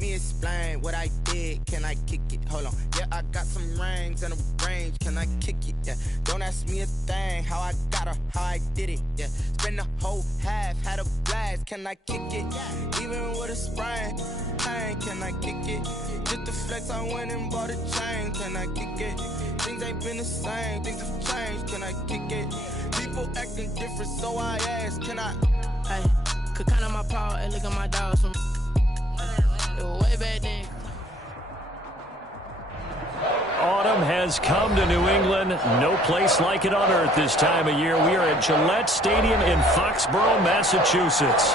me explain what I did. Can I kick it? Hold on. Yeah, I got some rings and a range. Can I kick it? Yeah. Don't ask me a thing. How I got her, how I did it. Yeah. Spend the whole half, had a blast. Can I kick it? Even with a sprain, pain. Can I kick it? Just the flex, I went and bought a chain. Can I kick it? Things ain't been the same. Things have changed. Can I kick it? People acting different, so I ask. Can I? Hey, could count on my paw and look at my dogs from way back then. Autumn has come to New England. No place like it on earth this time of year. We are at Gillette Stadium in Foxborough, Massachusetts.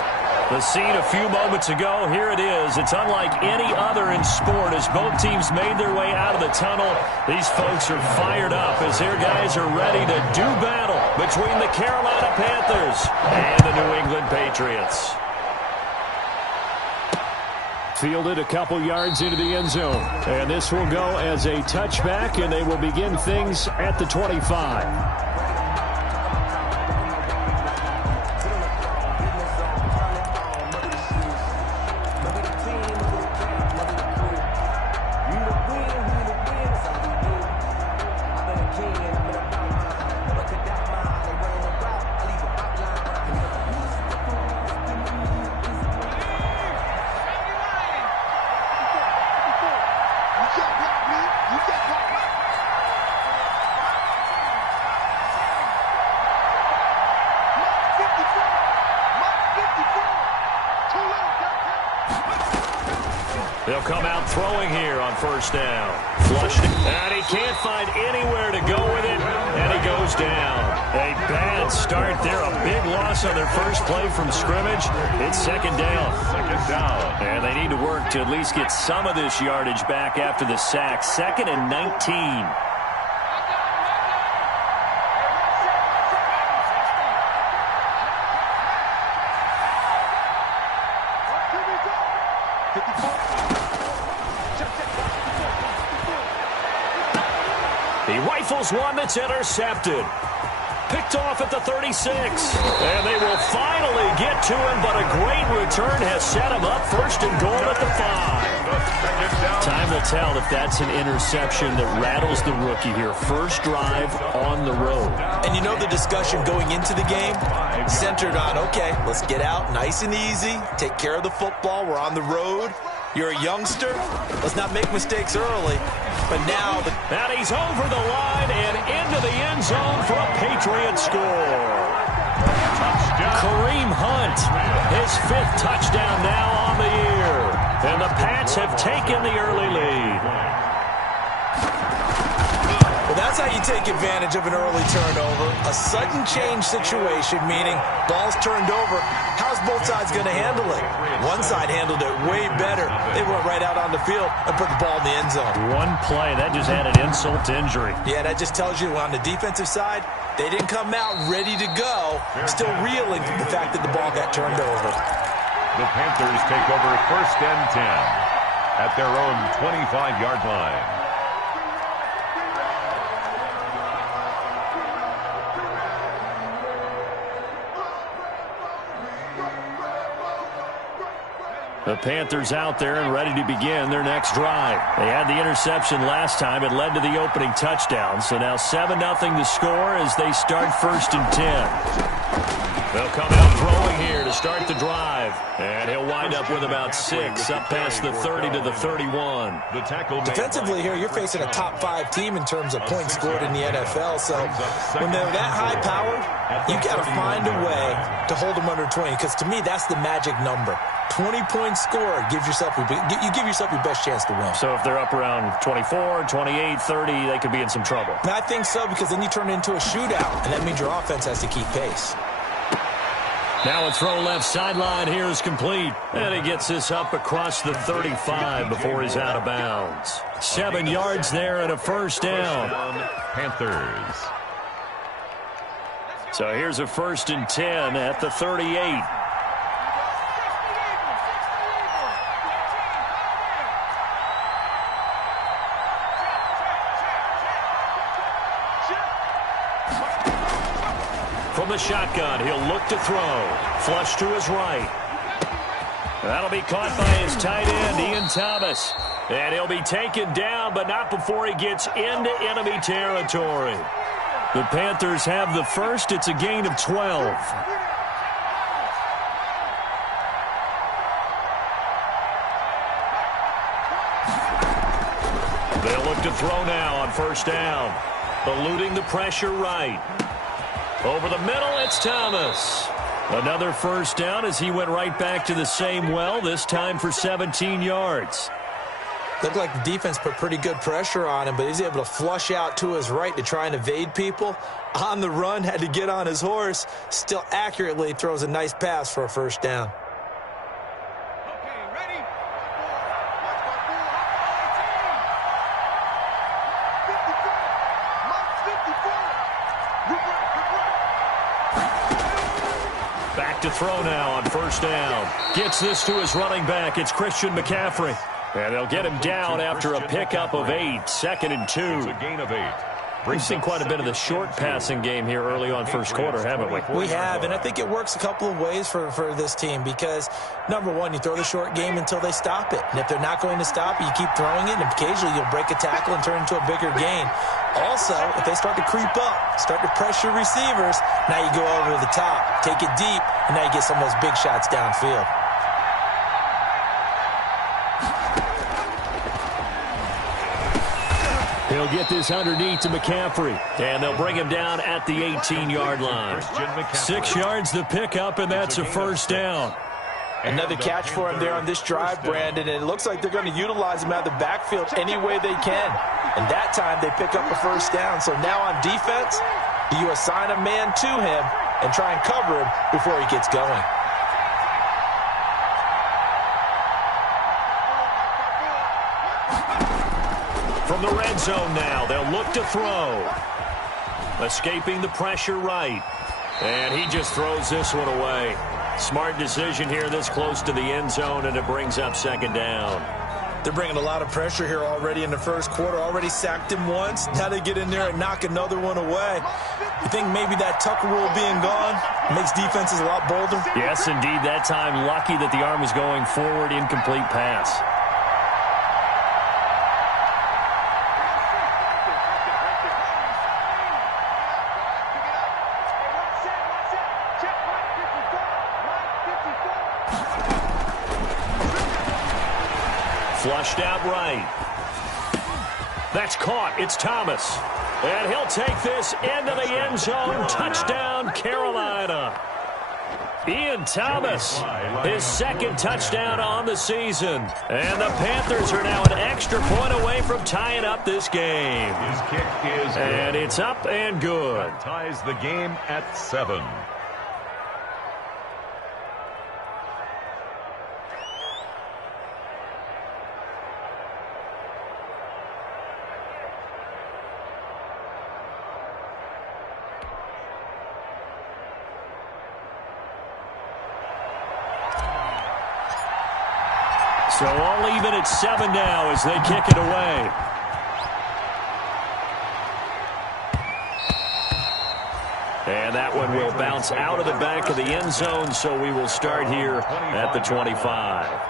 The scene a few moments ago, here it is. It's unlike any other in sport as both teams made their way out of the tunnel. These folks are fired up as their guys are ready to do battle between the Carolina Panthers and the New England Patriots. Fielded a couple yards into the end zone. And this will go as a touchback, and they will begin things at the 25. They'll come out throwing here on first down. Flushed it, and he can't find anywhere to go with it, and he goes down. A bad start there, a big loss on their first play from scrimmage. It's second down. And they need to work to at least get some of this yardage back after the sack. 2nd and 19. He rifles one that's intercepted. Picked off at the 36. And they will finally get to him, but a great return has set him up first and goal at the 5. Time will tell if that's an interception that rattles the rookie here. First drive on the road. And you know the discussion going into the game centered on, okay, let's get out nice and easy, take care of the football, we're on the road. You're a youngster, let's not make mistakes early. But now, and he's over the line and into the end zone for a Patriot score. Touchdown. Kareem Hunt, his 5th touchdown now on the year. And the Pats have taken the early lead. Well, that's how you take advantage of an early turnover. A sudden change situation, meaning ball's turned over. How's both sides going to handle it? One side handled it way better. They went right out on the field and put the ball in the end zone. One play, that just added insult to injury. Yeah, that just tells you on the defensive side, they didn't come out ready to go, still reeling from the fact that the ball got turned over. The Panthers take over 1st and 10 at their own 25-yard line. The Panthers out there and ready to begin their next drive. They had the interception last time. It led to the opening touchdown. So now 7-0 the score as they start 1st and 10. They'll come out throwing here to start the drive. And he'll wind up with about 6 up past the 30 to the 31. Defensively here, you're facing a top 5 team in terms of points scored in the NFL. So when they're that high-powered, you got to find a way to hold them under 20. Because to me, that's the magic number. 20 points scored, you give yourself your best chance to win. So if they're up around 24, 28, 30, they could be in some trouble. And I think so, because then you turn it into a shootout, and that means your offense has to keep pace. Now a throw left sideline here is complete. And he gets this up across the 35 before he's out of bounds. 7 yards there and a first down. Panthers. So here's a 1st and 10 at the 38. From the shotgun, he'll look to throw. Flush to his right. That'll be caught by his tight end, Ian Thomas. And he'll be taken down, but not before he gets into enemy territory. The Panthers have the first. It's a gain of 12. They'll look to throw now on first down. Eluding the pressure right. Over the middle, it's Thomas. Another first down as he went right back to the same well, this time for 17 yards. Looked like the defense put pretty good pressure on him, but he's able to flush out to his right to try and evade people. On the run, had to get on his horse. Still accurately throws a nice pass for a first down. Back to throw now on first down. Gets this to his running back. It's Christian McCaffrey. And they'll get him down after a pickup of 8, 2nd and 2. It's a gain of 8. We've seen quite a bit of the short passing game here early on first quarter, haven't we? We have, and I think it works a couple of ways for this team because, number one, you throw the short game until they stop it. And if they're not going to stop it, you keep throwing it, and occasionally you'll break a tackle and turn into a bigger gain. Also, if they start to creep up, start to pressure receivers, now you go over the top, take it deep, and now you get some of those big shots downfield. He'll get this underneath to McCaffrey. And they'll bring him down at the 18-yard line. 6 yards the pickup, and that's a first down. Another catch for him there on this drive, Brandon, and it looks like they're going to utilize him out of the backfield any way they can. And that time they pick up a first down. So now on defense, you assign a man to him and try and cover him before he gets going. From the red zone now, they'll look to throw. Escaping the pressure right. And he just throws this one away. Smart decision here this close to the end zone, and it brings up second down. They're bringing a lot of pressure here already in the first quarter. Already sacked him once. Now they get in there and knock another one away. You think maybe that Tucker rule being gone makes defenses a lot bolder? Yes, indeed. That time, lucky that the arm was going forward, incomplete pass. Flushed out right. That's caught. It's Thomas. And he'll take this into the end zone. Touchdown, Carolina. Ian Thomas, his second touchdown on the season. And the Panthers are now an extra point away from tying up this game. His kick is good. And it's up and good. That ties the game at 7. So all even at 7 now as they kick it away. And that one will bounce out of the back of the end zone, so we will start here at the 25.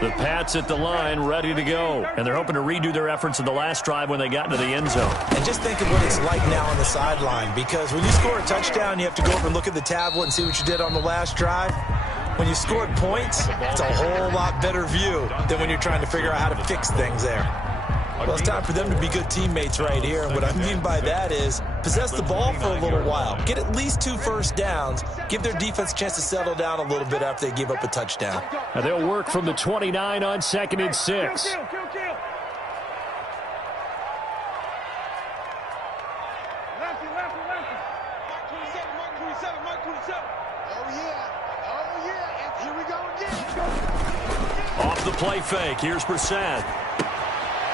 The Pats at the line, ready to go. And they're hoping to redo their efforts in the last drive when they got into the end zone. And just think of what it's like now on the sideline, because when you score a touchdown, you have to go over and look at the tablet and see what you did on the last drive. When you scored points, it's a whole lot better view than when you're trying to figure out how to fix things there. Well, it's time for them to be good teammates right here. And what I mean by that is possess the ball for a little while. Get at least 2 first downs. Give their defense a chance to settle down a little bit after they give up a touchdown. Now they'll work from the 29 on 2nd and 6. Off the play fake. Here's Brissett.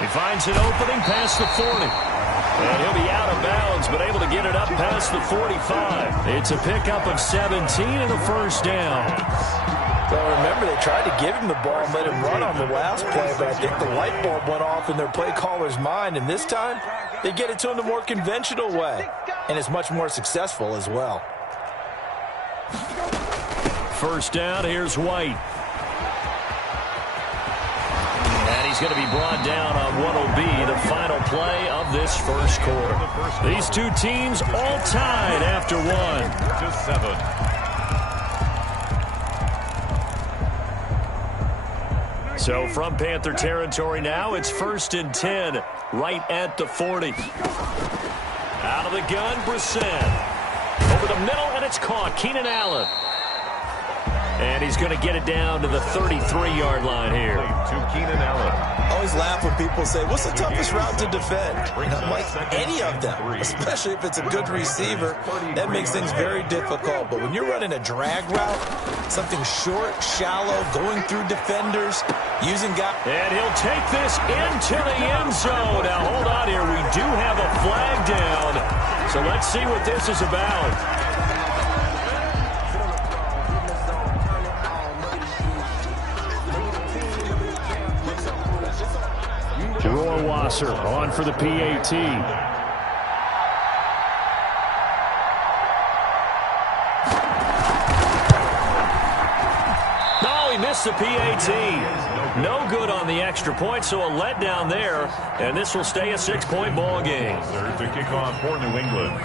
He finds an opening past the 40. And he'll be out of bounds, but able to get it up past the 45. It's a pickup of 17 and a first down. Well, remember, they tried to give him the ball and let him run on the last play, but I think the light bulb went off in their play caller's mind, and this time they get it to him the more conventional way, and it's much more successful as well. First down, here's White. And he's going to be brought down on what will be the final play of this first quarter. These two teams all tied after one. 7. So from Panther territory now, it's 1st and 10, right at the 40. Out of the gun, Brissett. Over the middle, and it's caught. Keenan Allen. And he's going to get it down to the 33-yard line here. To Keenan Allen. I always laugh when people say, what's the toughest route to defend? And I'm like, any of them, especially if it's a good receiver. That makes things very difficult. But when you're running a drag route, something short, shallow, going through defenders, using guys. And he'll take this into the end zone. Now, hold on here. We do have a flag down. So let's see what this is about. Wasser on for the PAT. No, he missed the PAT. No good on the extra point, so a letdown there, and this will stay a 6-point ball game. There's the kickoff for New England.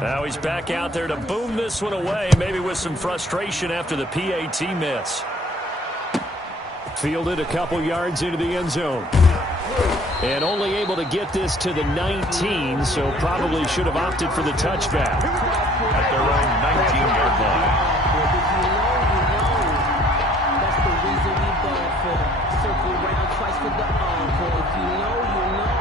Now he's back out there to boom this one away, maybe with some frustration after the PAT miss. Fielded a couple yards into the end zone. And only able to get this to the 19, so probably should have opted for the touchback. At their own 19-yard line. That's the reason we ball for. Circle around twice for the encore. If you know, you know.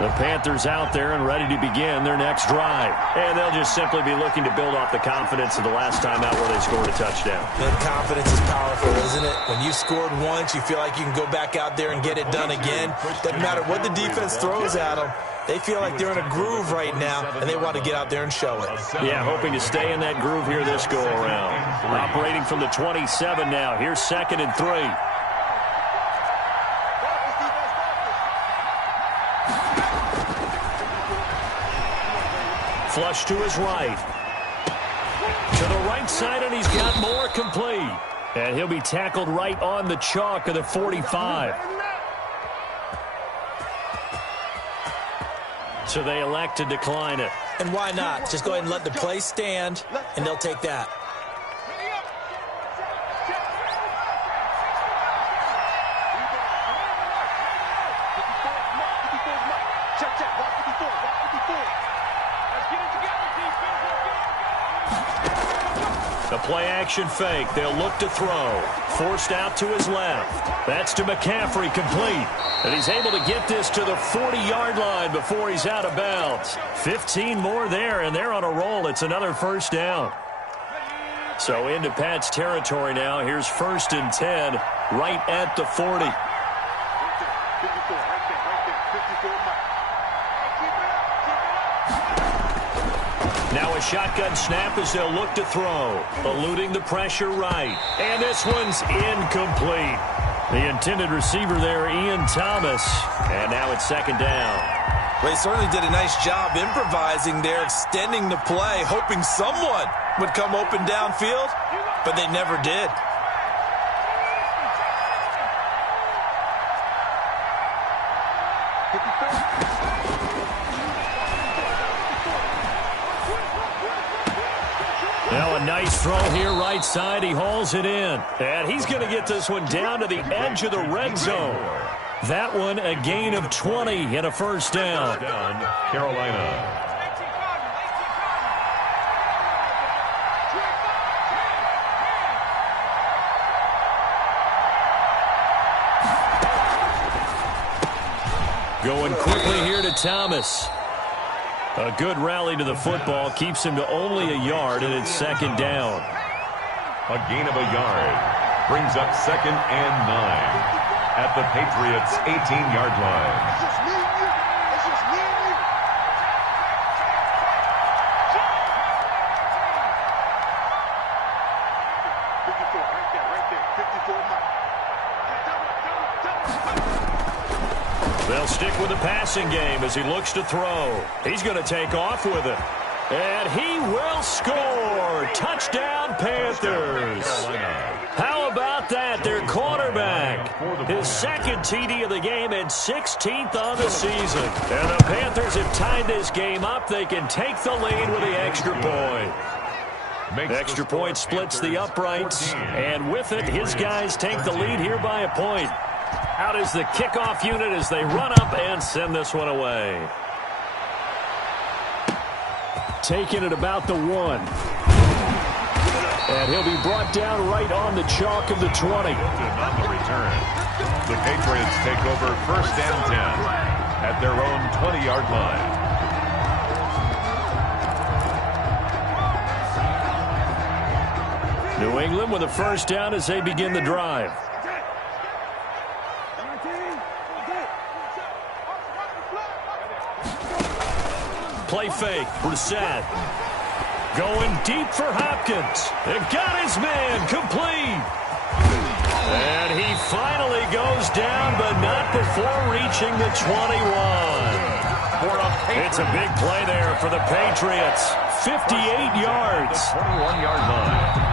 The Panthers out there and ready to begin their next drive. And they'll just simply be looking to build off the confidence of the last time out where they scored a touchdown. And confidence is powerful, isn't it? When you scored once, you feel like you can go back out there and get it done again. Doesn't matter what the defense throws at them. They feel like they're in a groove right now, and they want to get out there and show it. Yeah, hoping to stay in that groove here this go-around. Operating from the 27 now. Here's 2nd and 3. Flush to his right. To the right side, and he's got more complete. And he'll be tackled right on the chalk of the 45. So they elect to decline it. And why not? Just go ahead and let the play stand, and they'll take that. The play-action fake. They'll look to throw. Forced out to his left. That's to McCaffrey, complete. And he's able to get this to the 40-yard line before he's out of bounds. 15 more there, and they're on a roll. It's another first down. So into Pat's territory now. Here's 1st and 10, right at the 40. Now a shotgun snap as they'll look to throw. Eluding the pressure right. And this one's incomplete. The intended receiver there, Ian Thomas. And now it's 2nd down. Well, he certainly did a nice job improvising there, extending the play, hoping someone would come open downfield, but they never did. Now a nice throw here right side. He hauls it in. And he's going to get this one down to the edge of the red zone. That one a gain of 20 and a first down. Carolina. Going quickly here to Thomas. A good rally to the football keeps him to only a yard, and it's 2nd down. A gain of a yard brings up 2nd and 9 at the Patriots' 18-yard line. They'll stick with the passing game as he looks to throw. He's going to take off with it. And he will score. Touchdown, Panthers. How about that? Their quarterback. His second TD of the game and 16th on the season. And the Panthers have tied this game up. They can take the lead with the extra point. Extra point splits the uprights. And with it, his guys take the lead here by a point. Out is the kickoff unit as they run up and send this one away. Taking it about the 1. And he'll be brought down right on the chalk of the 20. On the return, the Patriots take over 1st and 10 at their own 20-yard line. New England with a first down as they begin the drive. Play fake. Brissett going deep for Hopkins. And got his man complete. And he finally goes down, but not before reaching the 21. It's a big play there for the Patriots. 58 yards. 21-yard line.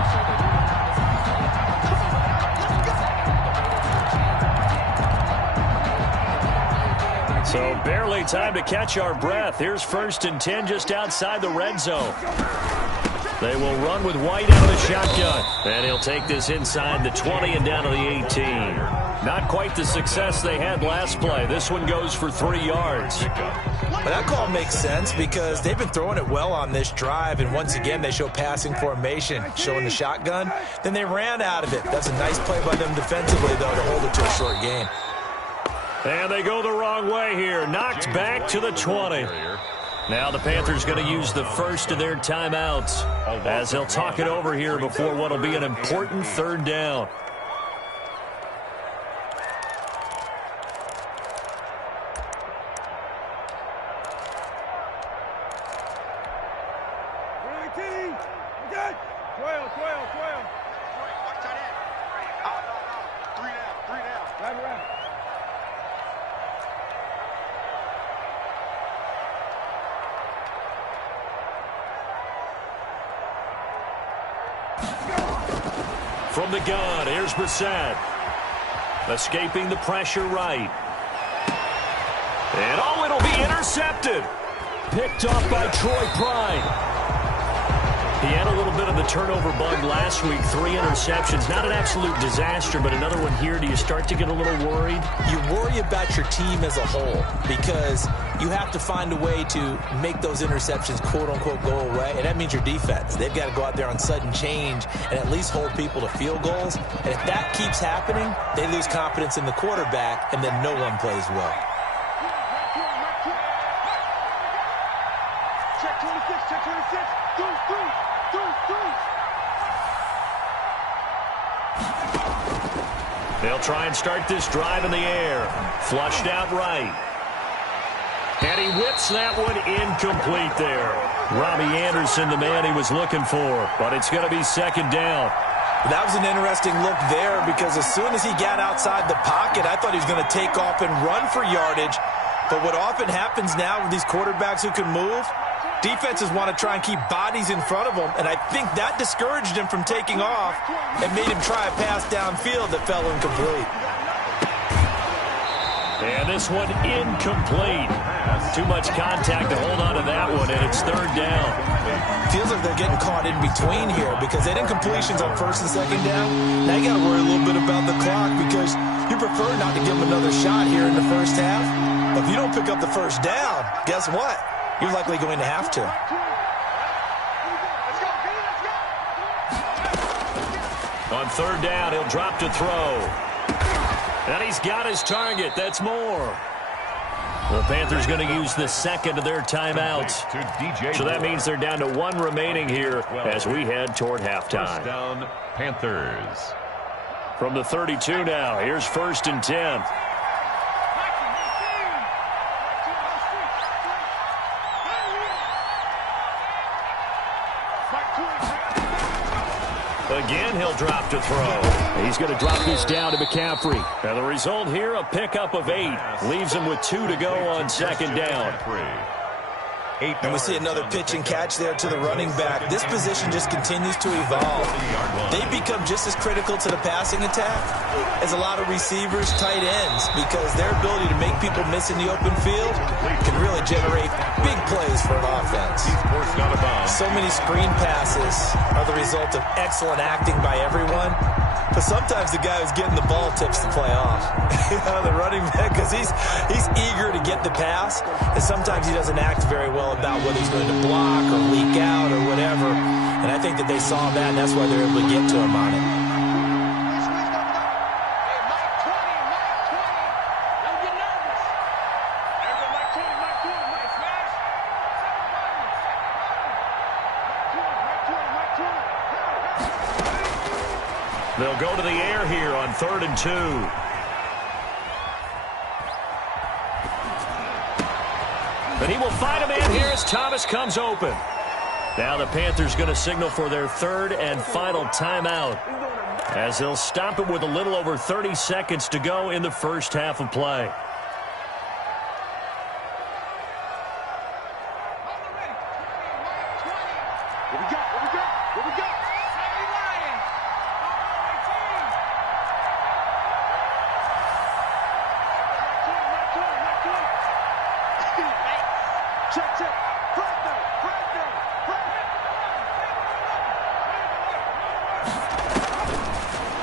So barely time to catch our breath. Here's 1st and 10 just outside the red zone. They will run with White out of the shotgun. And he'll take this inside the 20 and down to the 18. Not quite the success they had last play. This one goes for 3 yards. Well, that call makes sense because they've been throwing it well on this drive, and once again they show passing formation, showing the shotgun. Then they ran out of it. That's a nice play by them defensively, though, to hold it to a short gain. And they go the wrong way here. Knocked back to the 20. Now the Panthers going to use the first of their timeouts as they'll talk it over here before what will be an important 3rd down. From the gun, here's Brissett. Escaping the pressure right. And oh, it'll be intercepted. Picked off by Troy Pride. He had a little bit of the turnover bug last week. 3 interceptions. Not an absolute disaster, but another one here. Do you start to get a little worried? You worry about your team as a whole because you have to find a way to make those interceptions, quote-unquote, go away, and that means your defense. They've got to go out there on sudden change and at least hold people to field goals. And if that keeps happening, they lose confidence in the quarterback, and then no one plays well. Check 26, check 26. They'll try and start this drive in the air. Flushed out right. And he whips that one incomplete there. Robbie Anderson, the man he was looking for. But it's going to be 2nd down. That was an interesting look there because as soon as he got outside the pocket, I thought he was going to take off and run for yardage. But what often happens now with these quarterbacks who can move, defenses want to try and keep bodies in front of them, and I think that discouraged him from taking off and made him try a pass downfield that fell incomplete. And this one incomplete. Too much contact to hold on to that one, and it's 3rd down. Feels like they're getting caught in between here because they had incompletions on 1st and 2nd down. Now you got to worry a little bit about the clock because you prefer not to give them another shot here in the first half. But if you don't pick up the 1st down, guess what? You're likely going to have to. On 3rd down, he'll drop to throw. And he's got his target. That's more. The Panthers going to use the 2nd of their timeouts. So that means they're down to 1 remaining here as we head toward halftime. 1st down, Panthers. From the 32 now, here's 1st and 10. Again, he'll drop to throw. He's going to drop this down to McCaffrey. And the result here, a pickup of 8. Leaves him with 2 to go on second down. And we see another pitch and catch there to the running back. This position just continues to evolve. They become just as critical to the passing attack as a lot of receivers, tight ends, because their ability to make people miss in the open field can really generate big plays for an offense. So many screen passes are the result of excellent acting by everyone. But sometimes the guy who's getting the ball tips the play off. The running back, because he's eager to get the pass, and sometimes he doesn't act very well about whether he's going to block or leak out or whatever. And I think that they saw that, and that's why they're able to get to him on it. They'll go to the air here on 3rd and 2. But he will find a man here as Thomas comes open. Now the Panthers going to signal for their 3rd and final timeout, as they'll stop it with a little over 30 seconds to go in the first half of play.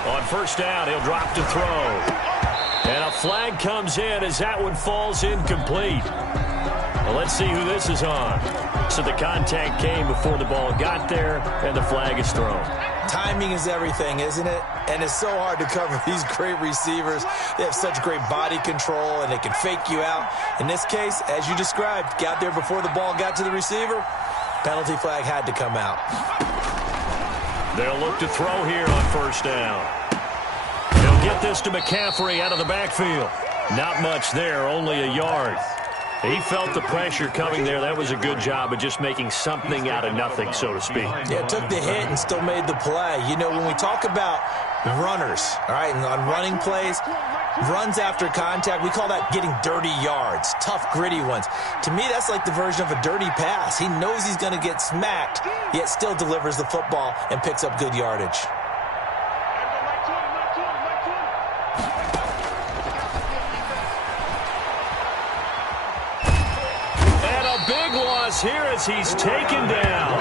On first down, he'll drop to throw. And a flag comes in as that one falls incomplete. Well, let's see who this is on. So the contact came before the ball got there, and the flag is thrown. Timing is everything, isn't it? And it's so hard to cover these great receivers. They have such great body control, and they can fake you out. In this case, as you described, got there before the ball got to the receiver. Penalty flag had to come out. They'll look to throw here on first down. They'll get this to McCaffrey out of the backfield. Not much there, only a yard. He felt the pressure coming there. That was a good job of just making something out of nothing, so to speak. Yeah, took the hit and still made the play. You know, when we talk about runners, all right, and on running plays, runs after contact, we call that getting dirty yards, tough, gritty ones. To me, that's like the version of a dirty pass. He knows he's going to get smacked, yet still delivers the football and picks up good yardage. Here as he's taken down.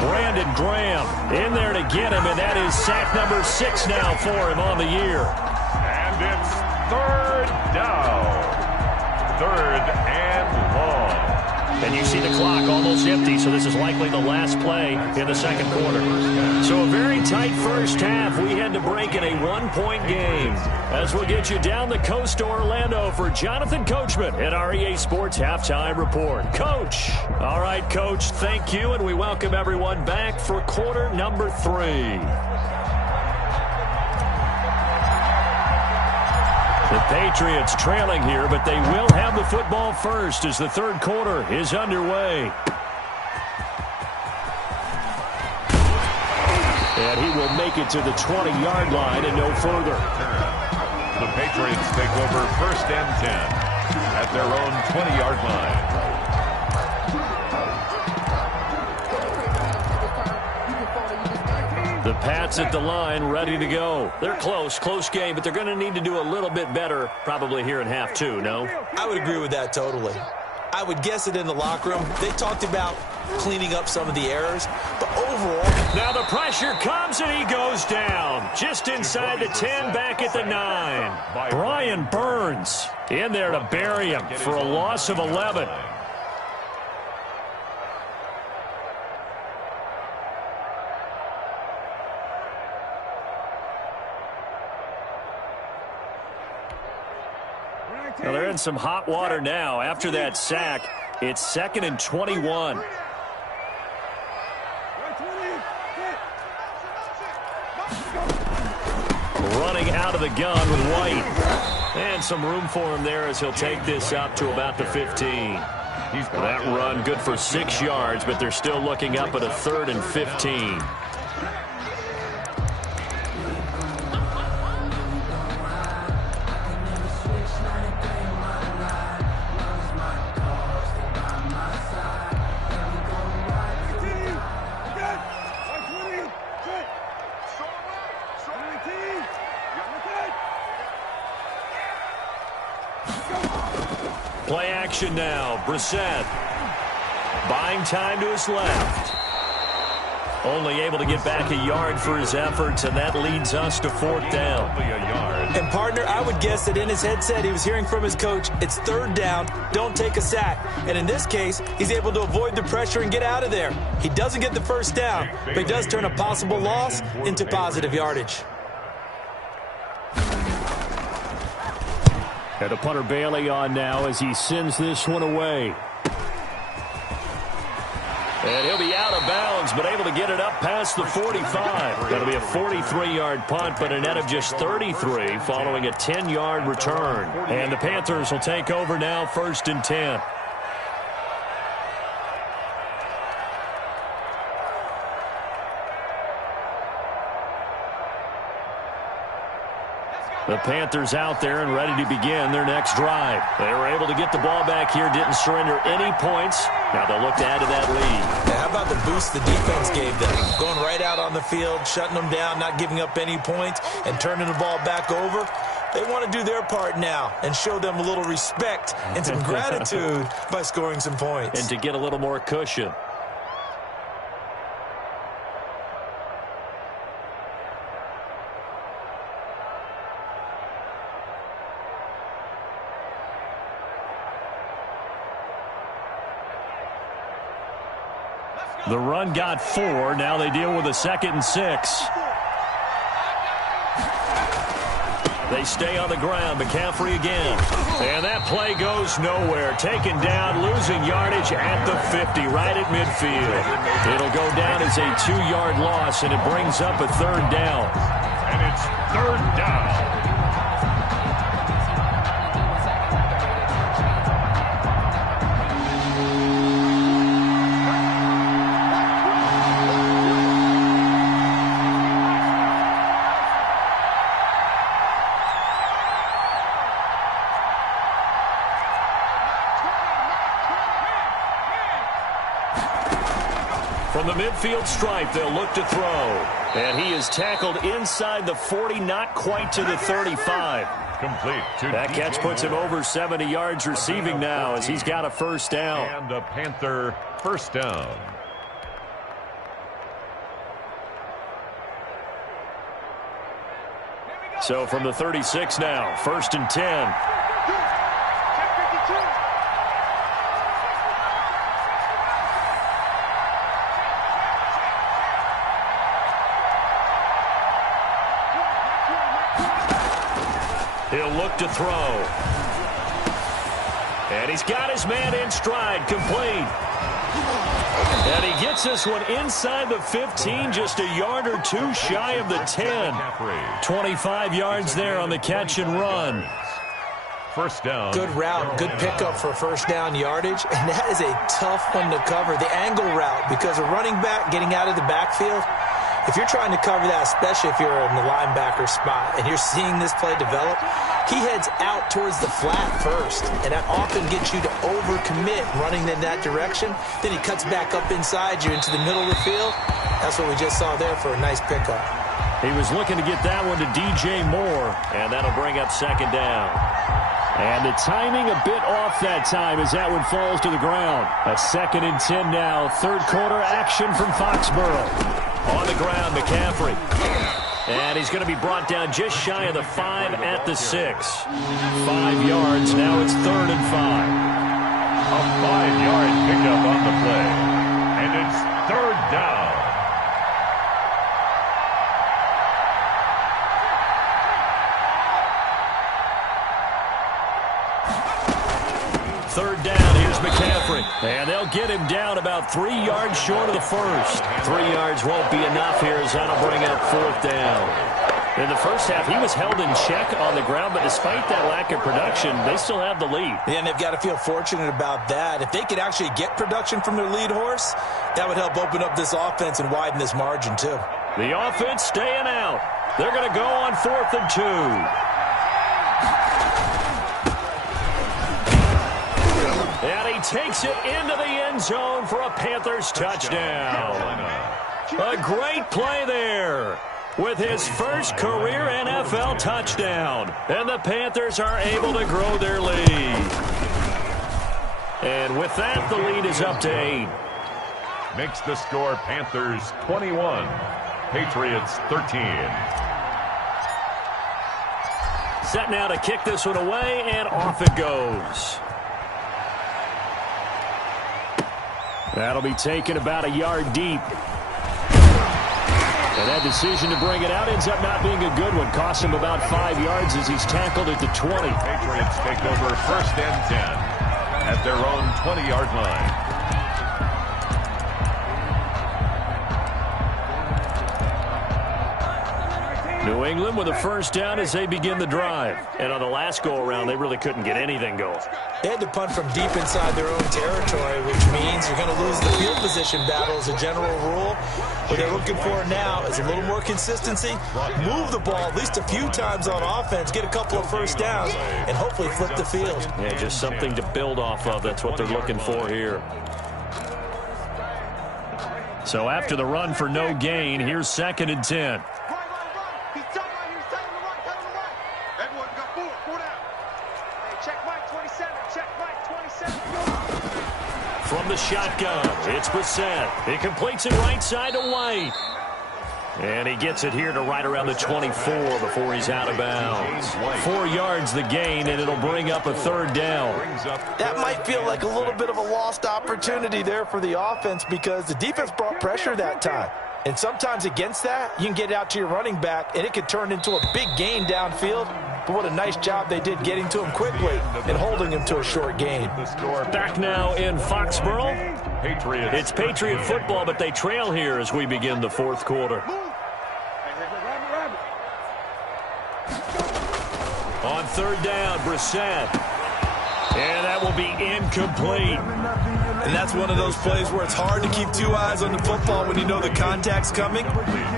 Brandon Graham in there to get him, and that is sack number 6 now for him on the year. And it's 3rd down. 3rd and long. And you see the clock almost empty, so this is likely the last play in the second quarter. So a very tight first half. We had to break in a 1-point game. As we'll get you down the coast to Orlando for Jonathan Coachman at our EA Sports Halftime Report. Coach. All right, Coach, thank you, and we welcome everyone back for quarter number 3. The Patriots trailing here, but they will have the football first as the third quarter is underway. And he will make it to the 20-yard line and no further. The Patriots take over 1st and 10 at their own 20-yard line. The Pats at the line, ready to go. They're close game, but they're going to need to do a little bit better probably here in half 2, no? I would agree with that totally. I would guess it in the locker room. They talked about cleaning up some of the errors, but overall... Now the pressure comes and he goes down. Just inside the 10, back at the 9. Brian Burns in there to bury him for a loss of 11. Well, they're in some hot water now. After that sack, it's 2nd and 21. Running out of the gun with White. And some room for him there as he'll take this up to about the 15. That run good for 6 yards, but they're still looking up at a 3rd and 15. formation now. Brissett buying time to his left. Only able to get back a yard for his efforts, and that leads us to 4th down. And, partner, I would guess that in his headset he was hearing from his coach, it's 3rd down, don't take a sack. And in this case, he's able to avoid the pressure and get out of there. He doesn't get the 1st down, but he does turn a possible loss into positive yardage. And the punter Bailey on now as he sends this one away. And he'll be out of bounds, but able to get it up past the 45. That'll be a 43-yard punt, but a net of just 33 following a 10-yard return. And the Panthers will take over now, 1st and 10. The Panthers out there and ready to begin their next drive. They were able to get the ball back here, didn't surrender any points. Now they'll look to add to that lead. Yeah, how about the boost the defense gave them? Going right out on the field, shutting them down, not giving up any points, and turning the ball back over. They want to do their part now and show them a little respect and some gratitude by scoring some points. And to get a little more cushion. The run got 4. Now they deal with a 2nd and 6. They stay on the ground. McCaffrey again. And that play goes nowhere. Taken down, losing yardage at the 50, right at midfield. It'll go down as a 2-yard loss, and it brings up a 3rd down. And it's 3rd down. From the midfield stripe, they'll look to throw. And he is tackled inside the 40, not quite to the 35. Complete. That catch puts him over 70 yards receiving now as he's got a 1st down. And a Panther 1st down. So from the 36 now, 1st and 10. He'll look to throw. And he's got his man in stride, complete. And he gets this one inside the 15, just a yard or 2 shy of the 10. 25 yards there on the catch and run. 1st down. Good route, good pickup for 1st down yardage, and that is a tough one to cover. The angle route, because a running back getting out of the backfield, if you're trying to cover that, especially if you're in the linebacker spot and you're seeing this play develop, he heads out towards the flat first, and that often gets you to overcommit running in that direction. Then he cuts back up inside you into the middle of the field. That's what we just saw there for a nice pickup. He was looking to get that one to DJ Moore, and that'll bring up 2nd down. And the timing a bit off that time as that one falls to the ground. A 2nd and 10 now. 3rd quarter action from Foxborough. On the ground, McCaffrey. And he's going to be brought down just shy of the 5 at the 6. 5 yards. Now it's 3rd and 5. A 5-yard pickup on the play. And it's 3rd down. Third down, here's McCaffrey. And they'll get him down about 3 yards short of the 1st. 3 yards won't be enough here as that'll bring up 4th down. In the first half, he was held in check on the ground, but despite that lack of production, they still have the lead. Yeah, and they've got to feel fortunate about that. If they could actually get production from their lead horse, that would help open up this offense and widen this margin, too. The offense staying out. They're going to go on 4th and 2. And he takes it into the end zone for a Panthers touchdown. A great play there with his first career NFL touchdown. And the Panthers are able to grow their lead. And with that, the lead is up to 8. Makes the score Panthers 21, Patriots 13. Set now to kick this one away, and off it goes. That'll be taken about a yard deep. And that decision to bring it out ends up not being a good one. Cost him about 5 yards as he's tackled at the 20. Patriots take over first and 10 at their own 20-yard line. New England with a first down as they begin the drive. And on the last go-around, they really couldn't get anything going. They had to punt from deep inside their own territory, which means you're going to lose the field position battle as a general rule. What they're looking for now is a little more consistency, move the ball at least a few times on offense, get a couple of first downs, and hopefully flip the field. Yeah, just something to build off of. That's what they're looking for here. So after the run for no gain, here's 2nd and 10. From the shotgun, it's Brissett. He completes it right side to White. And he gets it here to right around the 24 before he's out of bounds. 4 yards the gain, and it'll bring up a 3rd down. That might feel like a little bit of a lost opportunity there for the offense because the defense brought pressure that time. And sometimes against that, you can get it out to your running back, and it could turn into a big gain downfield. But what a nice job they did getting to him quickly and holding him to a short gain. Back now in Foxborough. It's Patriot football, but they trail here as we begin the 4th quarter. On 3rd down, Brissett. And that will be incomplete. And that's one of those plays where it's hard to keep 2 eyes on the football when you know the contact's coming,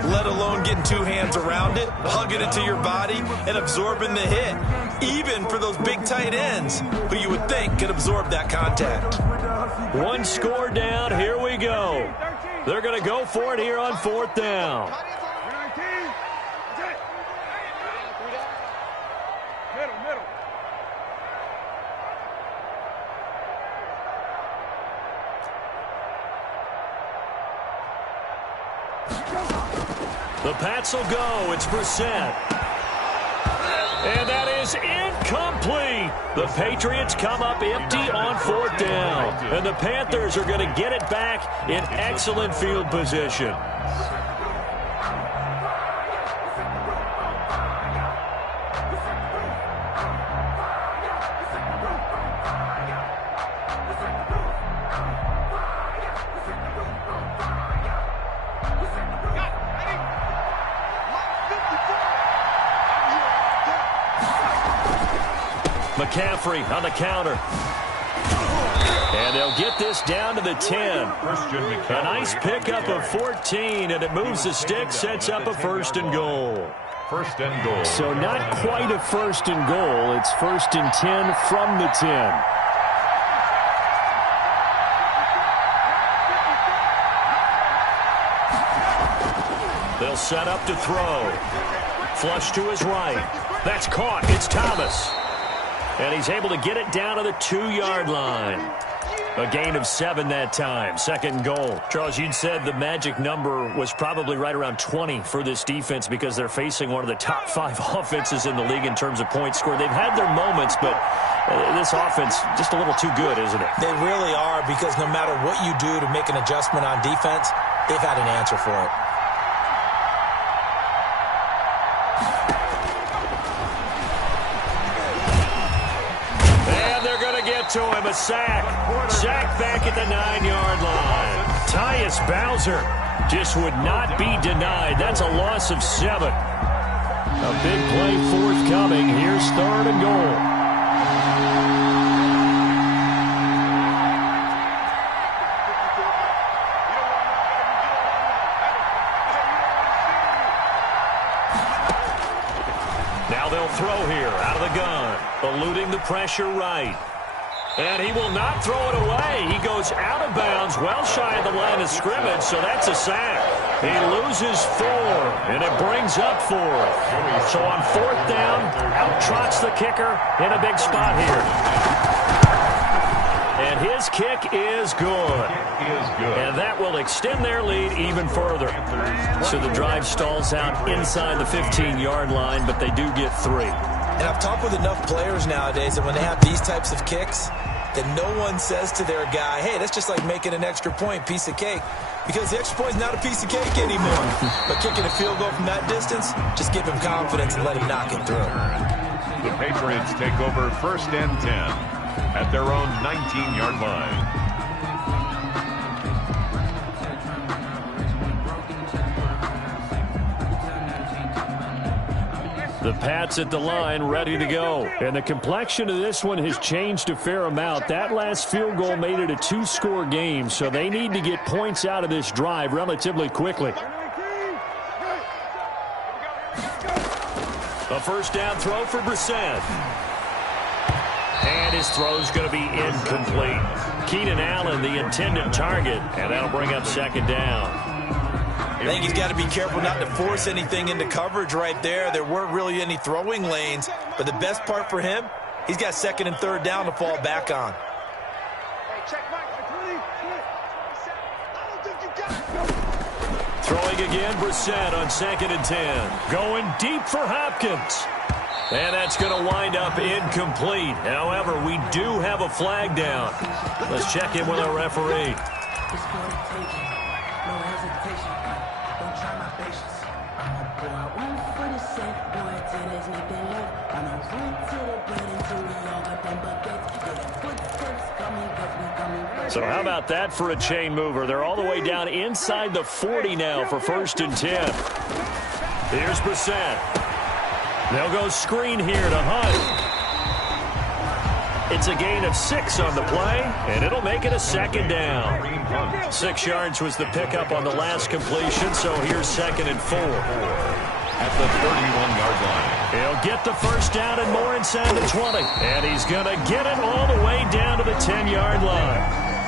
let alone getting 2 hands around it, hugging it to your body, and absorbing the hit, even for those big tight ends who you would think could absorb that contact. 1 score down. Here we go. They're going to go for it here on 4th down. The Pats will go. It's Brissett. And that is incomplete. The Patriots come up empty on 4th down. And the Panthers are going to get it back in excellent field position. McCaffrey on the counter. And they'll get this down to the 10. A nice pickup of 14, and it moves the stick, sets up a 1st and goal. 1st and goal. So not quite a 1st and goal. It's 1st and 10 from the 10. They'll set up to throw. Flush to his right. That's caught. It's Thomas. And he's able to get it down to the 2-yard line. A gain of 7 that time. 2nd goal. Charles, you'd said the magic number was probably right around 20 for this defense because they're facing one of the top 5 offenses in the league in terms of points scored. They've had their moments, but this offense just a little too good, isn't it? They really are, because no matter what you do to make an adjustment on defense, they've had an answer for it. To him, a sack. Sack back at the 9-yard line. Tyus Bowser just would not be denied. That's a loss of 7. A big play forthcoming. Here's 3rd and goal. Now they'll throw here out of the gun. Eluding the pressure right. And he will not throw it away. He goes out of bounds, well shy of the line of scrimmage, so that's a sack. He loses 4, and it brings up 4. So on 4th down, out trots the kicker in a big spot here. And his kick is good. And that will extend their lead even further. So the drive stalls out inside the 15-yard line, but they do get 3. And I've talked with enough players nowadays that when they have these types of kicks, that no one says to their guy, hey, that's just like making an extra point, piece of cake. Because the extra point is not a piece of cake anymore. But kicking a field goal from that distance, just give him confidence and let him knock it through. The Patriots take over 1st and 10 at their own 19-yard line. The Pats at the line, ready to go. And the complexion of this one has changed a fair amount. That last field goal made it a 2-score game, so they need to get points out of this drive relatively quickly. A first down throw for Brissett. And his throw's going to be incomplete. Keenan Allen, the intended target, and that'll bring up 2nd down. I think he's got to be careful not to force anything into coverage right there. There weren't really any throwing lanes, but the best part for him, he's got 2nd and 3rd down to fall back on. Throwing again, Brissett on 2nd and 10. Going deep for Hopkins. And that's going to wind up incomplete. However, we do have a flag down. Let's check in with our referee. So how about that for a chain mover? They're all the way down inside the 40 now for 1st and 10. Here's Brissett. They'll go screen here to Hunt. It's a gain of 6 on the play, and it'll make it a 2nd down. 6 yards was the pickup on the last completion, so here's 2nd and 4. At the 31-yard line. He'll get the first down and more inside the 20. And he's going to get it all the way down to the 10-yard line.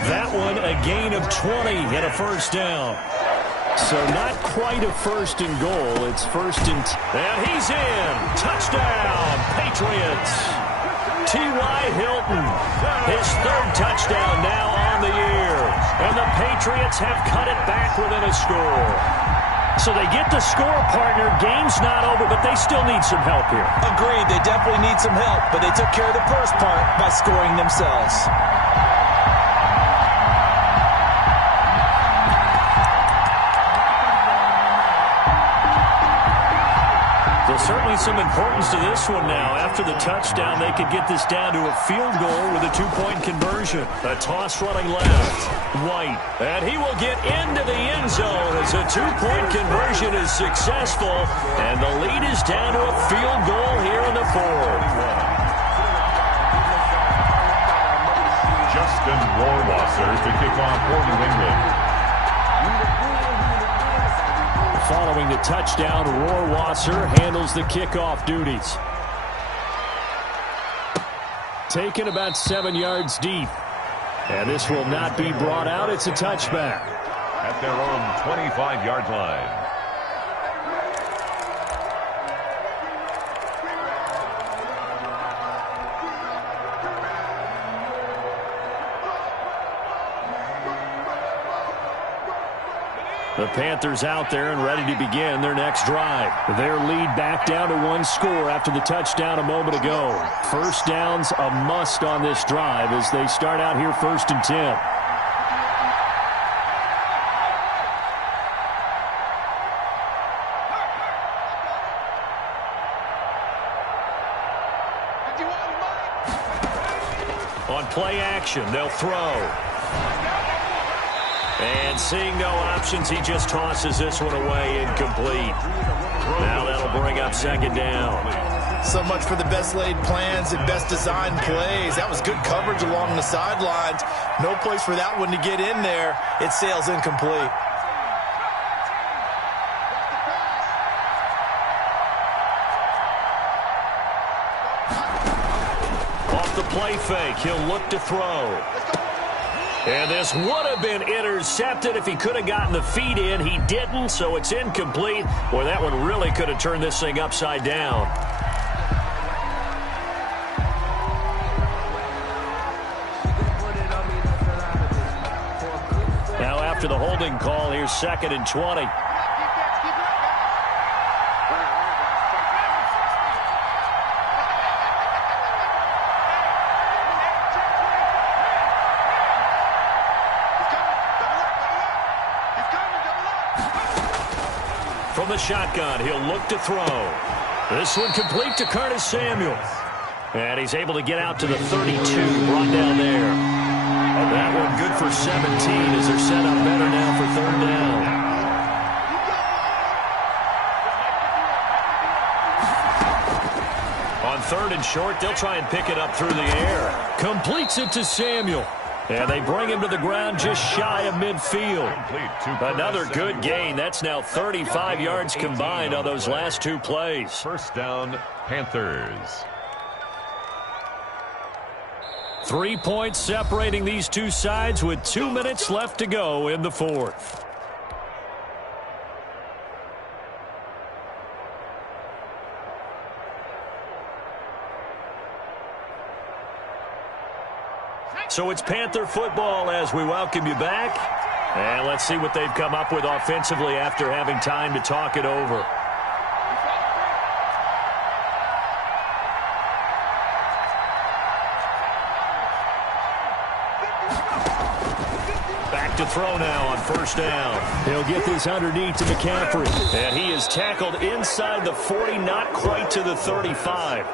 That one a gain of 20 and a first down. So not quite a 1st and goal. It's 1st and 10. And he's in. Touchdown, Patriots. T.Y. Hilton, his 3rd touchdown now on the year. And the Patriots have cut it back within a score. So they get the score, partner. Game's not over, but they still need some help here. Agreed. They definitely need some help, but they took care of the first part by scoring themselves. There's certainly some importance to this one now. After the touchdown, they could get this down to a field goal with a 2-point conversion. A toss running left. White. And he will get into the end zone as a 2-point conversion is successful. And the lead is down to a field goal here in the 4th. Justin Rohrwasser to kick off for New England. Following the touchdown, Rohrwasser handles the kickoff duties. Taken about 7 yards deep. And this will not be brought out. It's a touchback. At their own 25-yard line. The Panthers out there and ready to begin their next drive. Their lead back down to 1 score after the touchdown a moment ago. First down's a must on this drive as they start out here 1st and 10. On play action, they'll throw. And seeing no options, he just tosses this one away incomplete. Now that'll bring up 2nd down. So much for the best laid plans and best designed plays. That was good coverage along the sidelines. No place for that one to get in there. It sails incomplete. Off the play fake, he'll look to throw. And this would have been intercepted if he could have gotten the feet in. He didn't, so it's incomplete. Boy, that one really could have turned this thing upside down. here, 2nd and 20. From the shotgun, he'll look to throw. This one complete to Curtis Samuel. And he's able to get out to the 32, brought down there. That one good for 17 as they're set up better now for 3rd down. On 3rd and short, they'll try and pick it up through the air. Completes it to Samuel. And they bring him to the ground just shy of midfield. Another good gain. That's now 35 yards combined on those last 2 plays. 1st down, Panthers. 3 points separating these two sides with 2 minutes left to go in the 4th. So it's Panther football as we welcome you back. And let's see what they've come up with offensively after having time to talk it over. Back to throw now on 1st down. He'll get this underneath to McCaffrey. And he is tackled inside the 40, not quite to the 35.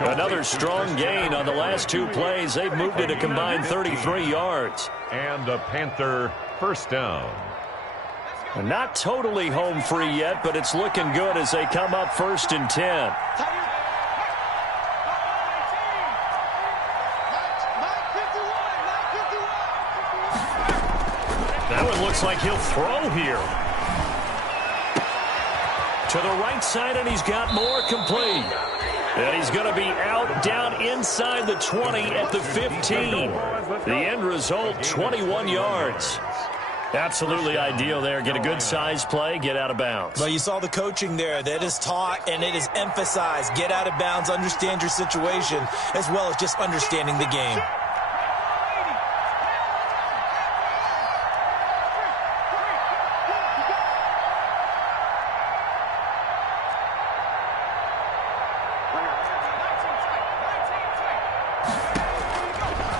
Another strong gain on the last 2 plays. They've moved it a combined 33 yards. And a Panther 1st down. Not totally home free yet, but it's looking good as they come up 1st and 10. That one looks like he'll throw here. To the right side, and he's got more complete. And he's going to be out down inside the 20 at the 15. The end result, 21 yards. Absolutely ideal there. Get a good size play, get out of bounds. Well, you saw the coaching there. That is taught and it is emphasized. Get out of bounds, understand your situation, as well as just understanding the game.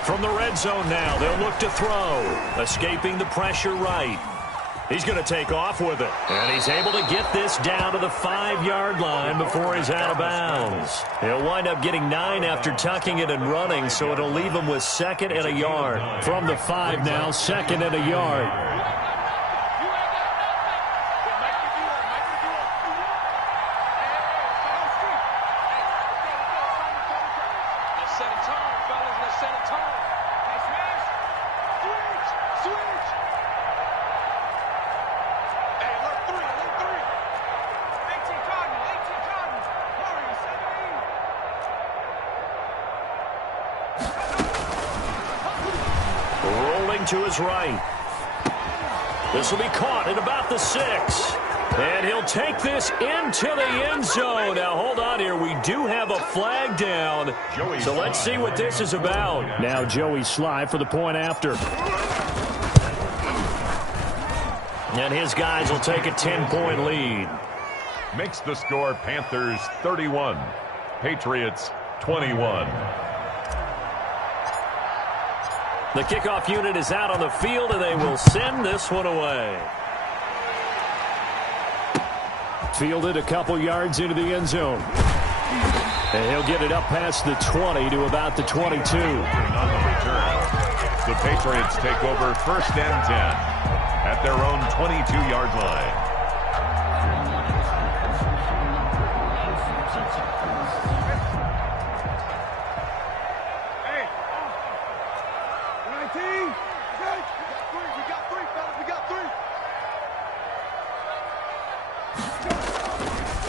From the red zone now, they'll look to throw. Escaping the pressure right. He's going to take off with it. And he's able to get this down to the 5-yard line before he's out of bounds. He'll wind up getting 9 after tucking it and running, so it'll leave him with 2nd and a yard. From the 5 now, 2nd and a yard. To his right. This will be caught at about the 6. And he'll take this into the end zone. Now, hold on here. We do have a flag down. So let's see what this is about. Now, Joey Sly for the point after. And his guys will take a 10-point lead. Makes the score Panthers 31, Patriots 21. The kickoff unit is out on the field, and they will send this one away. Fielded a couple yards into the end zone. And he'll get it up past the 20 to about the 22. On the return, the Patriots take over 1st and 10 at their own 22-yard line.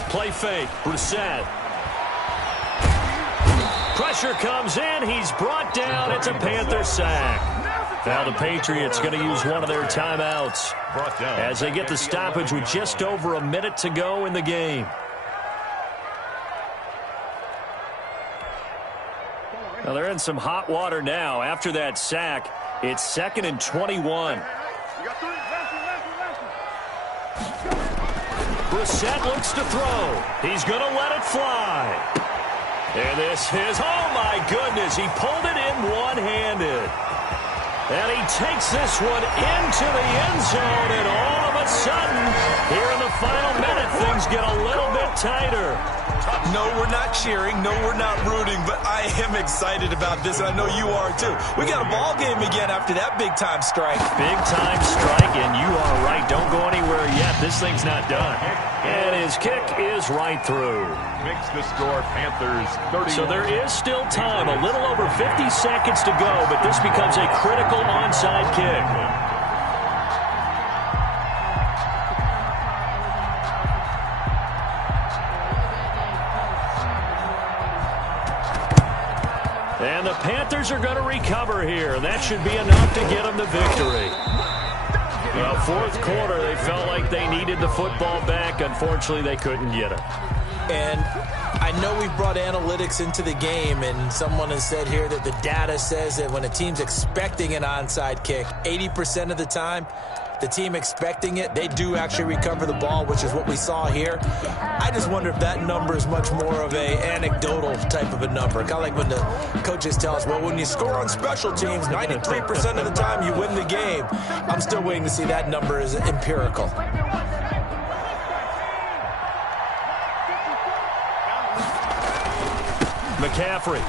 Play fake, Brissett. Pressure comes in, he's brought down, it's a Panther sack. Now the Patriots going to use one of their timeouts as they get the stoppage with just over a minute to go in the game. Now they're in some hot water now. After that sack, it's 2nd and 21. Brissett looks to throw. He's going to let it fly. And this is, oh my goodness, he pulled it in one-handed. And he takes this one into the end zone, and all of a sudden, here in the final minute, things get a little bit tighter. No, we're not cheering. No, we're not rooting, but I am excited about this, and I know you are too. We got a ball game again after that big-time strike. Big-time strike, and you are right. Don't go anywhere yet. This thing's not done. And his kick is right through. Makes the score Panthers 30. So there is still time, a little over 50 seconds to go, but this becomes a critical onside kick. And the Panthers are going to recover here. That should be enough to get them the victory. Well, fourth quarter, they felt like they needed the football back. Unfortunately, they couldn't get it. And I know we've brought analytics into the game, and someone has said here that the data says that when a team's expecting an onside kick, 80% of the time, the team expecting it, they do actually recover the ball, which is what we saw here. I just wonder if that number is much more of a anecdotal type of a number. Kind of like when the coaches tell us, well, when you score on special teams, 93% of the time you win the game. I'm still waiting to see that number is empirical. McCaffrey.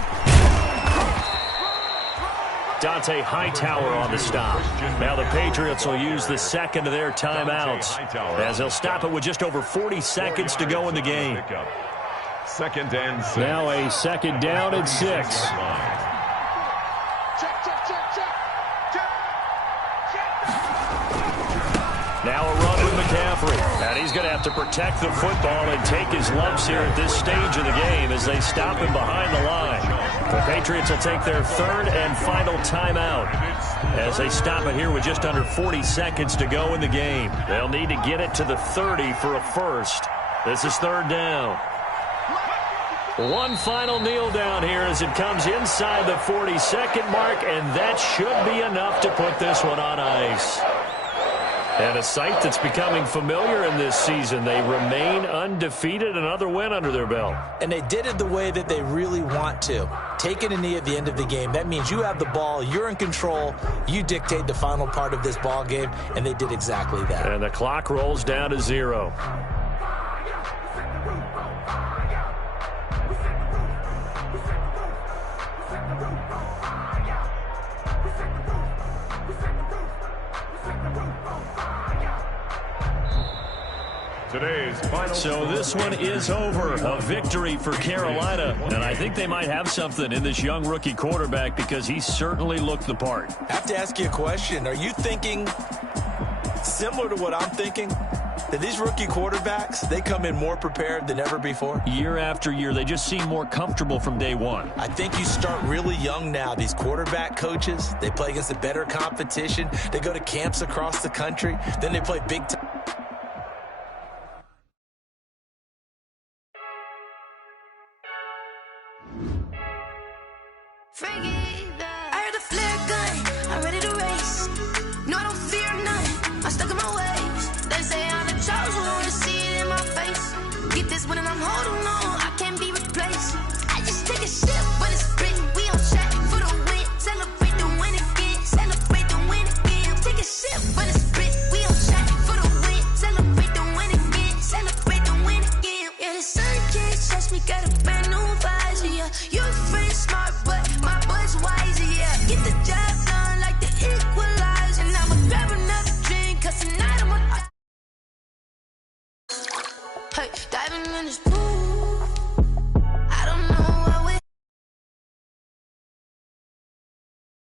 Dante Hightower on the stop. Now the Patriots will use the second of their timeouts as they'll stop it with just over 40 seconds to go in the game. Second and 6. Now a second down and 6. Now a run with McCaffrey. And he's going to have to protect the football and take his lumps here at this stage of the game as they stop him behind the line. The Patriots will take their third and final timeout as they stop it here with just under 40 seconds to go in the game. They'll need to get it to the 30 for a first. This is third down. One final kneel down here as it comes inside the 40-second mark, and that should be enough to put this one on ice. And a sight that's becoming familiar in this season. They remain undefeated, another win under their belt. And they did it the way that they really want to. Taking a knee at the end of the game. That means you have the ball, you're in control, you dictate the final part of this ball game, and they did exactly that. And the clock rolls down to 0. So this one is over. A victory for Carolina. And I think they might have something in this young rookie quarterback because he certainly looked the part. I have to ask you a question. Are you thinking similar to what I'm thinking? That these rookie quarterbacks, they come in more prepared than ever before? Year after year, they just seem more comfortable from day one. I think you start really young now. These quarterback coaches, they play against a better competition. They go to camps across the country. Then they play big time. I heard a flare gun, I'm ready to race. No, I don't fear none, I'm stuck in my ways. They say I'm the chosen one, see it in my face. Get this one and I'm holding